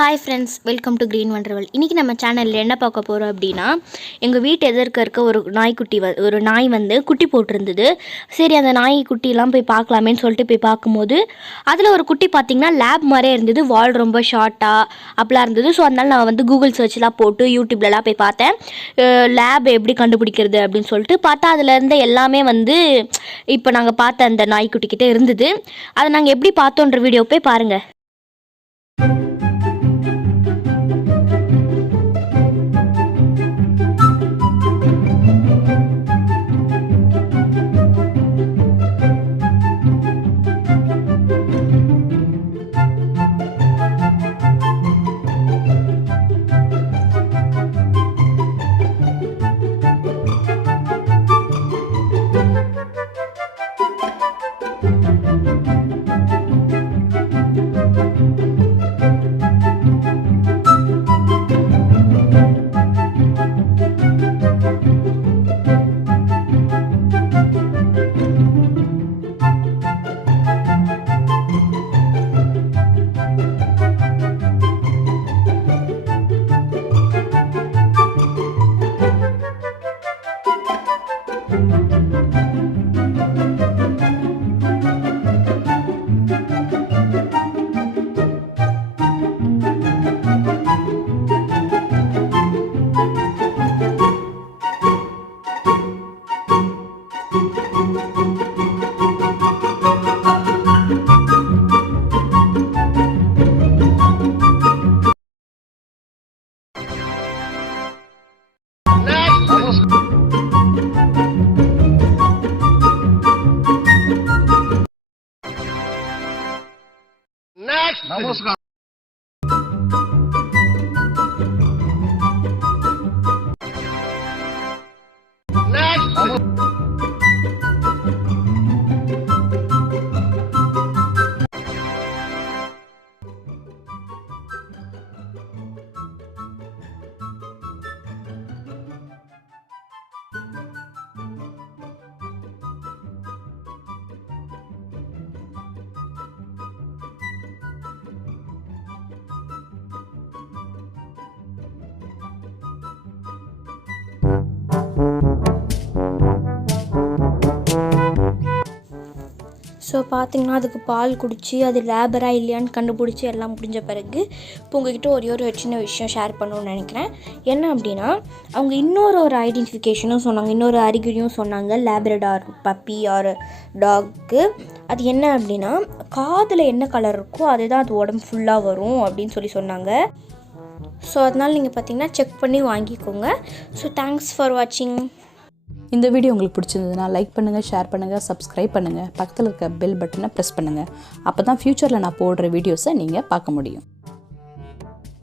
Hi friends, welcome to Green Wonder World. இன்னைக்கு நம்ம சேனல்ல என்ன பார்க்க போறோம் அப்படினா எங்க வீட்டு எதிர்க்க இருக்க ஒரு நாய் வந்து குட்டி போட்டுருந்தது. சரி அந்த நாய் குட்டி எல்லாம் போய் பார்க்கலாமேன்னு சொல்லிட்டு போய் பாக்கும்போது அதுல ஒரு குட்டி பாத்தீங்கன்னா லேப் மாதிரியே இருந்தது. வால் ரொம்ப ஷார்ட்டா அப்பலாம் இருந்தது. சோ அதனால நான் வந்து கூகுள் சர்ச்லாம் போட்டு யூடியூப்ல எல்லாம் போய் பார்த்தேன். லேப் எப்படி கண்டுபிடிக்கிறது அப்படின்னு சொல்லிட்டு பார்த்தா அதுல இருந்த எல்லாமே வந்து இப்போ நாங்க பார்த்த அந்த நாய்க்குட்டி கிட்ட இருந்தது. அதை நாங்க எப்படி பார்த்தோன்ற வீடியோ போய் பாருங்க. नमस्कार ஸோ பார்த்தீங்கன்னா அதுக்கு பால் குடிச்சு அது லேபரா இல்லையான்னு கண்டுபிடிச்சி எல்லாம் முடிஞ்ச பிறகு இப்போ உங்ககிட்ட ஒரு சின்ன விஷயம் ஷேர் பண்ணணும்னு நினைக்கிறேன். என்ன அப்படின்னா அவங்க இன்னொரு ஐடென்டிஃபிகேஷனும் சொன்னாங்க, இன்னொரு அறிகுறியும் சொன்னாங்க லேப்ரடார் பப்பி ஆர் டாக்கு. அது என்ன அப்படின்னா காதில் என்ன கலர் இருக்கோ அதுதான் அது உடம்பு ஃபுல்லாக வரும் அப்படின்னு சொன்னாங்க. ஸோ அதனால் நீங்கள் பார்த்தீங்கன்னா செக் பண்ணி வாங்கிக்கோங்க. ஸோ தேங்க்ஸ் ஃபார் வாட்சிங். இந்த வீடியோ உங்களுக்கு பிடிச்சிருந்ததுன்னா லைக் பண்ணுங்கள், ஷேர் பண்ணுங்கள், சப்ஸ்கிரைப் பண்ணுங்கள், பக்கத்தில் இருக்க பெல் பட்டனை ப்ரெஸ் பண்ணுங்கள். அப்போ தான் ஃப்யூச்சரில் நான் போடுற வீடியோஸை நீங்கள் பார்க்க முடியும்.